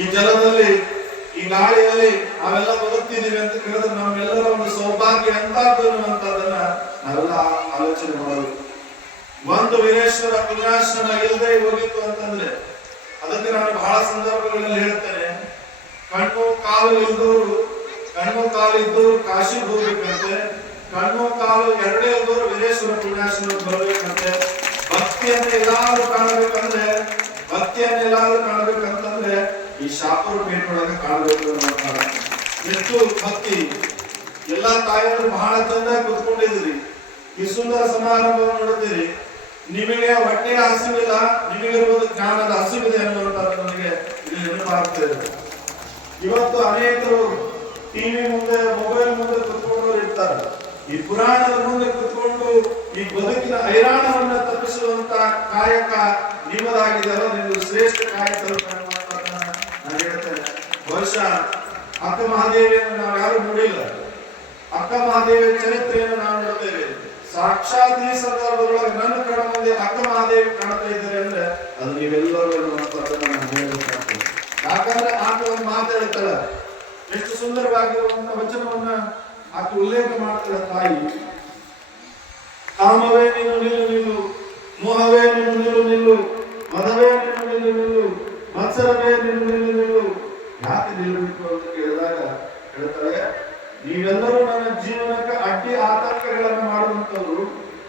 ಈ ಜಲದಲ್ಲಿ ಈ ಗಾಳಿಯಲ್ಲಿ ನಾವೆಲ್ಲ ಬದುಕ್ತಿದೀವಿ ಅಂತ ಕೇಳಿದ್ರೆ ನಮ್ಮೆಲ್ಲರ ಒಂದು ಸೌಭಾಗ್ಯ ಎಂತದ್ದು ಅನ್ನುವಂಥದ್ದನ್ನ ನಾವೆಲ್ಲ ಆಲೋಚನೆ ಮಾಡೋದು. ಒಂದು ವೀರೇಶ್ವರ ಪುಣ್ಯಾಶ್ರಮ ಇಲ್ಲದೆ ಹೋಗಿತ್ತು ಅಂತಂದ್ರೆ ಅದಕ್ಕೆ ನಾನು ಬಹಳ ಸಂದರ್ಭಗಳಲ್ಲಿ ಹೇಳ್ತೇನೆ, ಕಣ್ಣು ಕಾಲು ಇಲ್ದವರು ಕಾಶಿಗೆ ಹೋಗ್ಬೇಕಂತೆ, ಕಣ್ಣು ಕಾಲು ಎರಡೇ ಇಲ್ದವರು ವೀರೇಶ್ವರ ಪುಣ್ಯಾಶ್ರಮಕ್ಕೆ ಬರ್ಬೇಕಂತೆ. ಭಕ್ತಿಯನ್ನು ಎಲ್ಲಾದ್ರೂ ಕಾಣಬೇಕಂತಂದ್ರೆ ಈ ಶಾಪುರ ಪೇಟೆಯೊಳಗೆ ಕಾಣಬೇಕು ಅನ್ನೋದು. ಎಷ್ಟು ಭಕ್ತಿ! ಎಲ್ಲಾ ತಾಯಿಯರು ಬಹಳ ಚಂದ ಕುತ್ಕೊಂಡಿದ್ರಿ, ಈ ಸುಂದರ ಸಮಾರಂಭವನ್ನು ನೋಡುತ್ತೀರಿ. ನಿಮಗೆ ಹೊಟ್ಟೆಯ ಹಸಿವಿಲ್ಲ, ನಿಮಗಿರುವುದು ಜ್ಞಾನದ ಹಸಿವಿದೆ ಅನ್ನುವಂಥದ್ದು ನನಗೆ ಇಲ್ಲಿ ನೆನಪಾಗ್ತದೆ. ಇವತ್ತು ಅನೇಕರು ಟಿವಿ ಮುಂದೆ, ಮೊಬೈಲ್ ಮುಂದೆ ಕುತ್ಕೊಂಡು ಇರ್ತಾರೆ. ಈ ಪುರಾಣದ ಮುಂದೆ ಕುತ್ಕೊಂಡು ಈ ಬದುಕಿನ ಹೈರಾಣವನ್ನ ತಪ್ಪಿಸುವಂತ ಕಾಯಕ ನಿಮ್ಮದಾಗಿದೆಯಲ್ಲ, ನಿಮ್ದು ಶ್ರೇಷ್ಠ ಕಾಯಕ ನಾನು ಹೇಳ್ತೇನೆ. ಬಹುಶಃ ಅಕ್ಕ ಮಹಾದೇವಿಯನ್ನು ನಾವು ಯಾರು ನೋಡಿಲ್ಲ. ಅಕ್ಕ ಮಹಾದೇವಿಯ ಚರಿತ್ರೆಯನ್ನು ನಾವು ನೋಡ್ತೇವೆ. ಸಾಕ್ಷಾತ್ ಈ ಸಂದರ್ಭದೊಳಗೆ ನನ್ನ ಕಣ ಮುಂದೆ ಅಕ್ಕ ಮಹಾದೇವಿ ಕಾಣ್ತಾ ಇದ್ದಾರೆ ಅಂದ್ರೆ ಅದು ನೀವೆಲ್ಲರೂ ಅನ್ನುವಂಥದ್ದನ್ನು ನಾನು ಹೇಳಬೇಕಾಗ್ತದೆ. ಯಾಕಂದ್ರೆ ಆಕೆ ಒಂದು ಮಾತಾಡ್ತಾಳೆ, ಎಷ್ಟು ಸುಂದರವಾಗಿರುವಂತ ವಚನವನ್ನ ಆಕೆ ಉಲ್ಲೇಖ ಮಾಡ್ತಾಳೆ. ತಾಯಿ, ಕಾಮವೇ ನೀನು ನಿಲ್ಲು, ಮೋಹವೇ ನೀನು ನಿಲ್ಲು, ಮದವೇ ನೀನು ನಿಲ್ಲು, ಮತ್ಸರವೇ ನೀನು ನಿಲ್ಲು. ಯಾಕೆ ನಿಲ್ಲಬೇಕು ಅಂತ ಕೇಳಿದಾಗ ಹೇಳ್ತಾರೆ, ನೀವೆಲ್ಲರೂ ನನ್ನ ಜೀವನಕ್ಕೆ ಅಡ್ಡಿ ಆತಂಕಗಳನ್ನು ಮಾಡುವಂತವ್ರು,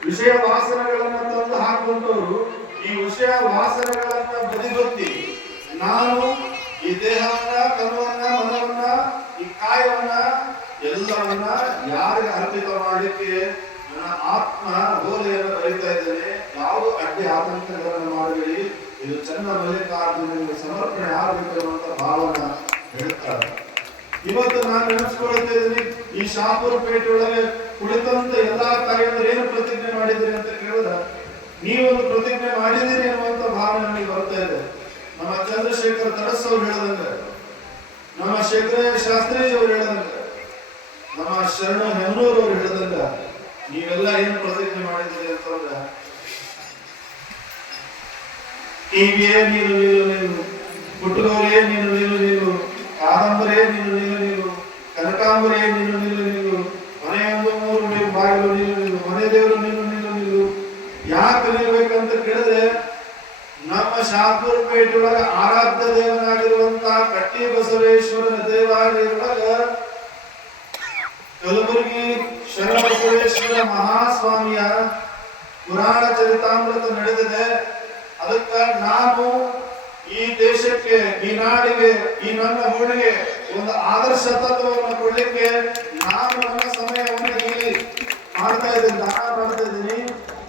ವಿಷಯ ವಾಸನೆಗಳನ್ನ ತಂದು ಹಾಕುವಂತವ್ರು. ಈ ವಿಷಯ ವಾಸನೆಗಳನ್ನ ಬದಿಗೊತ್ತಿ ನಾನು ಈ ದೇಹವನ್ನ, ಕರ್ಮವನ್ನ, ಮನವನ್ನ, ಈ ಕಾಯವನ್ನ ಎಲ್ಲವನ್ನ ಯಾರಿಗೆ ಅರ್ಪಿತ ಮಾಡಲಿಕ್ಕೆ ನನ್ನ ಆತ್ಮ ಗೋಲೆಯನ್ನು ಬರೀತಾ ಇದ್ದೇನೆ. ಯಾವುದು ಅಡ್ಡಿ ಆತಂಕಗಳನ್ನು ಮಾಡಬೇಡಿ, ಇದು ಚಂದ ಮಲ್ಲಿಕಾರ್ಜುನ ಸಮರ್ಪಣೆ ಆಗಬೇಕು ಅನ್ನುವಂತ ಭಾವನ ಹೇಳ್ತಾರೆ. ಇವತ್ತು ನಾನು ನೆನೆಸ್ಕೊಳ್ತಾ ಇದ್ದೀನಿ, ಈ ಶಾಪುರ ಪೇಟೆಯೊಳಗೆ ಕುಳಿತಂತ ಎಲ್ಲಾ ತಾಯಿಯಂದ್ರೆ ಏನು ಪ್ರತಿಜ್ಞೆ ಮಾಡಿದ್ದೀರಿ ಅಂತ ಕೇಳಿದ್ರೆ ನೀವೊಂದು ಪ್ರತಿಜ್ಞೆ ಮಾಡಿದ್ದೀರಿ ಅನ್ನುವಂತ ಭಾವನೆ ನಮಗೆ ಬರ್ತಾ ಇದೆ. ನಮ್ಮ ಚಂದ್ರಶೇಖರ್ ತಡಸ್ ಅವರು ಹೇಳದಂಗೆ, ನಮ್ಮ ಶೇಖರ ಶಾಸ್ತ್ರೀಜಿ ಅವರು ಹೇಳದಂಗೆ, ನಮ್ಮ ಶರಣ ಹೆಮ್ಮನೂರ್ ಅವರು ಹೇಳದಂಗ ನೀವೆಲ್ಲ ಏನು ಪ್ರತಿಜ್ಞೆ ಮಾಡಿದ್ದೀರಿ ಅಂತಂದ್ರೆ, ಟಿವಿಯೇ ನೀನು ನಿಲ್ಲು, ಪುಟ್ಟಗೌರೇ ನೀನು ನಿಲ್ಲು, ಕಾದಂಬರೇ ನೀನು, ಕನಕಾಂಬರೇ ನೀನು, ಮನೆಯೊಂದು ಮೂರು ಬಾಗಿಲು ನೀನು, ಮನೆ ದೇವರು ನೀನು. ಯಾಕೆ ನಿಲ್ಬೇಕಂತ ಕೇಳಿದ್ರೆ ನಮ್ಮ ಶಾಪುರ ಪೇಟೆಯೊಳಗ ಆರಾಧ್ಯ ದೇವನಾಗಿರುವಂತ ಕಟ್ಟಿ ಬಸವೇಶ್ವರನ ದೇವಾಲಯದೊಳಗ ಕಲಬುರಗಿ ಶರಣಬಸವೇಶ್ವರ ಮಹಾಸ್ವಾಮಿಯ ಪುರಾಣ ಚರಿತಾಮೃತ ನಡೆದಿದೆ. ಅದಕ್ಕ ನಾನು ಈ ದೇಶಕ್ಕೆ, ಈ ನಾಡಿಗೆ, ಈ ನನ್ನ ಊರಿಗೆ ಒಂದು ಆದರ್ಶ ತತ್ವವನ್ನು ಕೊಡ್ಲಿಕ್ಕೆ ನಾನು ನನ್ನ ಸಮಯವನ್ನು ಇಲ್ಲಿ ಮಾಡ್ತಾ ಇದ್ದೀನಿ.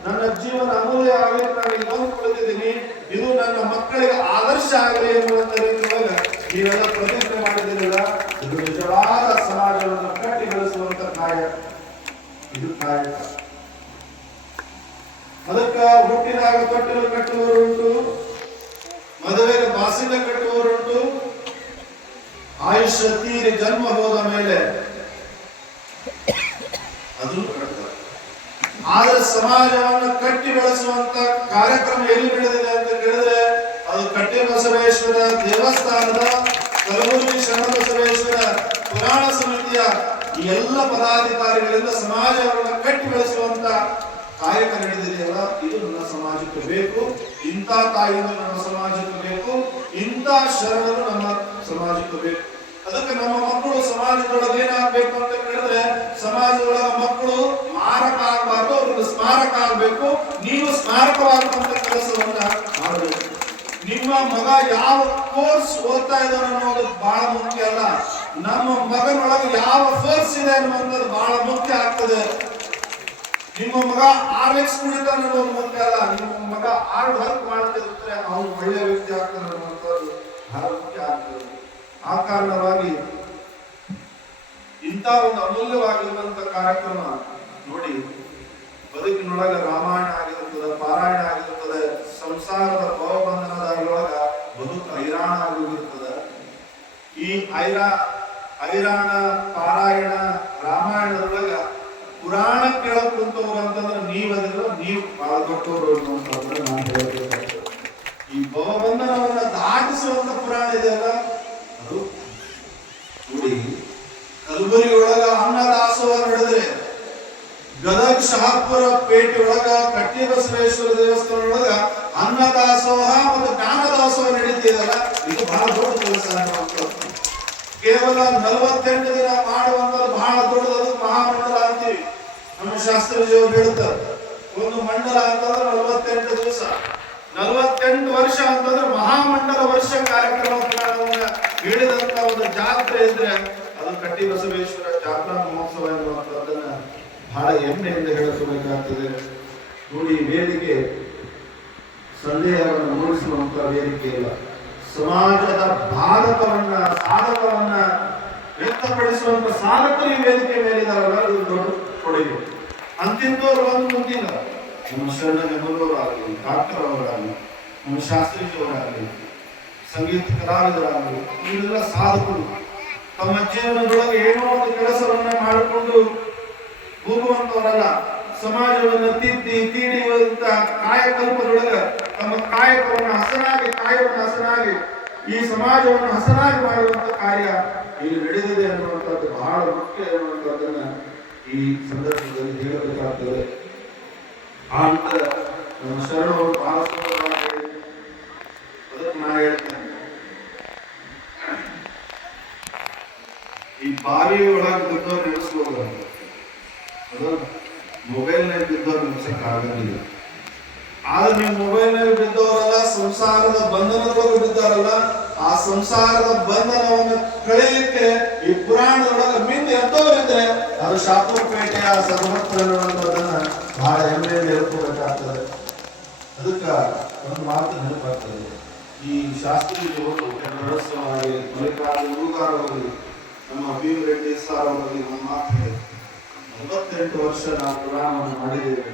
ನನ್ನ ಜೀವನ ಅಮೂಲ್ಯ ಆಗಲಿ, ನಾನು ಇಲ್ಲಿ ಕುಳಿತಿದ್ದೀನಿ. ಇದು ನನ್ನ ಮಕ್ಕಳಿಗೆ ಆದರ್ಶ ಆಗಲಿ ಎನ್ನುವಂತ ರೀತಿಯೊಳಗ ನೀವೆಲ್ಲ ಪ್ರತಿಜ್ಞೆ ಮಾಡಿದ್ದೀರಲ್ಲ, ಇದು ನಿಜವಾದ ಸಮಾಜವನ್ನು ಕಟ್ಟಿ ಬೆಳೆಸುವಂತ ಕಾಯಕ. ಇದು ಕಾಯಕ. ಅದಕ್ಕ ಹುಟ್ಟಿದಾಗ ತೊಟ್ಟಿಲು ಕಟ್ಟುವವರುಂಟು, ಮದುವೆಗೆ ಬಾಸಿಂಗ ಕಟ್ಟುವವರುಂಟು, ಆಯುಷ್ಯ ತೀರಿ ಜನ್ಮ ಹೋದ ಮೇಲೆ ಅದನ್ನು ಕಟ್ತಾರೆ. ಆದ್ರೆ ಸಮಾಜವನ್ನು ಕಟ್ಟಿ ಬೆಳೆಸುವಂತ ಕಾರ್ಯಕ್ರಮ ಎಲ್ಲಿ ನಡೆದಿದೆ ಅಂತ ಕೇಳಿದ್ರೆ ಅದು ಕಟ್ಟಿ ಬಸವೇಶ್ವರ ದೇವಸ್ಥಾನದ ಕಲಬುರಗಿ ಶರಣಬಸವೇಶ್ವರ ಪುರಾಣ ಸಮಿತಿಯ ಈ ಎಲ್ಲ ಪದಾಧಿಕಾರಿಗಳಿಂದ ಸಮಾಜವನ್ನು ಕಟ್ಟಿ ಬೆಳೆಸುವಂತ ಕಾಯಕ ನಡೆದಿದೆಯಲ್ಲ, ಇದು ನನ್ನ ಸಮಾಜಕ್ಕೆ ಬೇಕು. ಇಂಥ ತಾಯಿಗಳು ನಮ್ಮ ಸಮಾಜಕ್ಕೆ ಬೇಕು, ಇಂಥ ಶರಣರು ನಮ್ಮ ಸಮಾಜಕ್ಕೆ ಬೇಕು. ಅದಕ್ಕೆ ನಮ್ಮ ಮಕ್ಕಳು ಸಮಾಜದೊಳಗೆ ಏನಾಗಬೇಕು ಅಂತ ಕೇಳಿದ್ರೆ, ಸಮಾಜದೊಳಗ ಮಕ್ಕಳು ಮಾರಕ ಆಗಬಾರ್ದು, ಅವ್ರಿಗೆ ಸ್ಮಾರಕ ಆಗಬೇಕು. ನೀವು ಸ್ಮಾರಕವಾಗುವಂತ ಕೆಲಸವನ್ನ ಮಾಡಬೇಕು. ನಿಮ್ಮ ಮಗ ಯಾವ ಕೋರ್ಸ್ ಓದ್ತಾ ಇದ್ದಾನೆ ಅನ್ನೋದು ಬಹಳ ಮುಖ್ಯ ಅಲ್ಲ, ನಮ್ಮ ಮಗನೊಳಗೆ ಯಾವ ಫೋರ್ಸ್ ಇದೆ ಅನ್ನುವಂಥದ್ದು ಬಹಳ ಮುಖ್ಯ ಆಗ್ತದೆ. ನಿಮ್ಮ ಮಗ ಆರ್ಎಕ್ಸ್ ಕುಡಿತಾನೆ ಅನ್ನೋದು ಮುಖ್ಯ ಅಲ್ಲ, ನಿಮ್ಮ ಮಗ ಹಾರ್ಡ್ ವರ್ಕ್ ಮಾಡ್ತಿರ್ತಾರೆ, ಅವನು ಒಳ್ಳೆ ವ್ಯಕ್ತಿ ಆಗ್ತಾನೆ ಅನ್ನುವಂಥದ್ದು ಬಹಳ ಮುಖ್ಯ ಆಗ್ತದೆ. ಆ ಕಾರಣವಾಗಿ ಇಂಥ ಒಂದು ಅಮೂಲ್ಯವಾಗಿರುವಂತ ಕಾರ್ಯಕ್ರಮ ನೋಡಿ, ಬದುಕಿನೊಳಗ ರಾಮಾಯಣ ಆಗಿರುತ್ತದೆ, ಪಾರಾಯಣ ಆಗಿರುತ್ತದೆ, ಸಂಸಾರದ ಭವಬಂಧನದೊಳಗ ಬದುಕು ಹೈರಾಣ ಆಗಿರುತ್ತದೆ. ಈ ಹೈರಾಣ ಪಾರಾಯಣ ರಾಮಾಯಣದೊಳಗ ಪುರಾಣ ಕೇಳಕ್ ಕುಂತವ್ರು ಅಂತಂದ್ರೆ ನೀವದಿಲ್ಲ, ನೀವು ಬಹಳ ದೊಡ್ಡವರು ಅನ್ನುವಂಥದ್ದನ್ನ ನಾನು ಹೇಳ್ಬೇಕಾಗ್ತದೆ. ಈ ಈ ಭವಬಂಧನವನ್ನ ದಾಟಿಸುವಂತ ಪುರಾಣ ಇದೆಯಲ್ಲ ಅದು ನೋಡಿ. ಕಲಬುರಗಿ ಒಳಗ ಅನ್ನದಾಸೋಹ ನಡೆದ್ರೆ, ಗದಗ ಶಹಾಪುರ ಪೇಟೆ ಒಳಗ ಕಟ್ಟಿ ಬಸವೇಶ್ವರ ದೇವಸ್ಥಾನ ಒಳಗ ಅನ್ನದಾಸೋಹ ಮತ್ತು ಜ್ಞಾನದಾಸೋಹ ನಡೀತಿದಲ್ಲ, ಇದು ಬಹಳ ದೊಡ್ಡ ಕೆಲಸ. ಕೇವಲ 48 ದಿನ ಮಾಡುವಂತ ಬಹಳ ದೊಡ್ಡದು ಮಹಾಮಂಡಲ ಅಂತೀವಿ. ನಮ್ಮ ಶಾಸ್ತ್ರೀಯರು ಹೇಳ್ತಾರೆ, ಒಂದು ಮಂಡಲ ಅಂತಂದ್ರೆ 48 ದಿವಸ, 48 ವರ್ಷ ಅಂತಂದ್ರೆ ಮಹಾಮಂಡಲ ವರ್ಷ ಕಾರ್ಯಕ್ರಮವನ್ನ ಹೇಳಿದಂತ ಒಂದು ಜಾತ್ರೆ ಇದ್ರೆ ಅದು ಕಟ್ಟಿ ಬಸವೇಶ್ವರ ಜಾತ್ರಾ ಮಹೋತ್ಸವ ಎನ್ನುವಂಥದ್ದನ್ನ ಬಹಳ ಹೆಮ್ಮೆಯಿಂದ ಹೇಳಿಸಬೇಕಾಗ್ತದೆ. ನೋಡಿ, ವೇದಿಕೆ ಸಂದೇಹವನ್ನು ಮೂಡಿಸುವಂತ ವೇದಿಕೆ ಇಲ್ಲ, ಸಮಾಜದ ಸಾಧಕವನ್ನ ವ್ಯಕ್ತಪಡಿಸುವಂತ ಸಾಧಕರು ಈ ವೇದಿಕೆ ಮೇಲಿದಾರಲ್ಲ, ಇದು ದೊಡ್ಡ ಕೊಡುಗೆ. ಅಂತಿಂತವ್ರು ಒಂದು ಮುಂದಿನ ನಮ್ಮ ಶರಣ ನೆಮ್ಮದವರಾಗಲಿ, ಡಾಕ್ಟರ್ ಅವರಾಗಲಿ, ನಮ್ಮ ಶಾಸ್ತ್ರೀಯವರಾಗಲಿ, ಸಂಗೀತ ಕಲಾವಿದರಾಗಲಿ, ಇವರೆಲ್ಲ ಸಾಧಕರು ತಮ್ಮ ಜೀವನದೊಳಗೆ ಏನೋ ಒಂದು ಕೆಲಸವನ್ನ ಮಾಡಿಕೊಂಡು ಹೋಗುವಂತವರಲ್ಲ. ಸಮಾಜವನ್ನು ತೀಡಿಯುವಂತ ಕಾಯಕಲ್ಪದೊಳಗ ತಮ್ಮ ಕಾಯಕವನ್ನು ಹಸನಾಗಿ ಈ ಸಮಾಜವನ್ನು ಹಸನಾಗಿ ಮಾಡುವಂತ ಕಾರ್ಯ ಇಲ್ಲಿ ನಡೆದಿದೆ ಅನ್ನುವಂಥದ್ದು ಬಹಳ ಮುಖ್ಯ ಎನ್ನುವಂಥದ್ದನ್ನ ಈ ಸಂದರ್ಭದಲ್ಲಿ ಹೇಳಬೇಕಾಗ್ತದೆ. ಅಂತ ನಮ್ಮ ಶರಣವರು ಬಹಳ ಸುಂದರವಾಗಿ ಅದಕ್ಕೆ ನಾ ಹೇಳ್ತೇನೆ, ಈ ಬಾವಿ ಒಳಗೆ ಬಿದ್ದವ್ರು ನೆನೆಸ್ಬೋದು, ಅದು ಮೊಬೈಲ್ನಾಗ ಬಿದ್ದವ್ರು ನೆನೆಸಕ್ ಆಗಂಗಿಲ್ಲ. ಆದ್ರೆ ನೀವು ಮೊಬೈಲ್ನಾಗ ಬಿದ್ದವರಲ್ಲ, ಸಂಸಾರದ ಬಂಧನದೊಳಗೆ ಬಿದ್ದಾರಲ್ಲ, ಆ ಸಂಸಾರದ ಬಂಧನವನ್ನು ಕಳೆಯಲಿಕ್ಕೆ ಈ ಪುರಾಣದೊಳಗೆ ಮಿಂದು ಎದ್ದವರಿದ್ರೆ ಅದು ಶಾಪುರಪೇಟೆಯ ಸದ್ಭಕ್ತರು ಅನ್ನುವಂಥದ್ದನ್ನ ಬಹಳ ಹೆಮ್ಮೆಯಿಂದ ಹೇಳ್ಕೋಬೇಕಾಗ್ತದೆ. ಅದಕ್ಕೆ ಒಂದು ಮಾತು ನೆನಪಾಗ್ತದೆ, ಈ ಶಾಸ್ತ್ರೀಯವರು ರಹಸ್ಯವಾಗಿ ಮಲ್ಲಿಕಾರ್ಜುನ ಹುಡುಗಾರವರಲ್ಲಿ ನಮ್ಮ ಬಿ ರೆಡ್ಡಿ ಸಾರ್ ಅವರಲ್ಲಿ ಒಂದು ಮಾತು ಹೇಳಿದ್ರು, 48 ವರ್ಷ ನಾವು ಪುರಾಣವನ್ನು ಮಾಡಿದ್ದೇವೆ.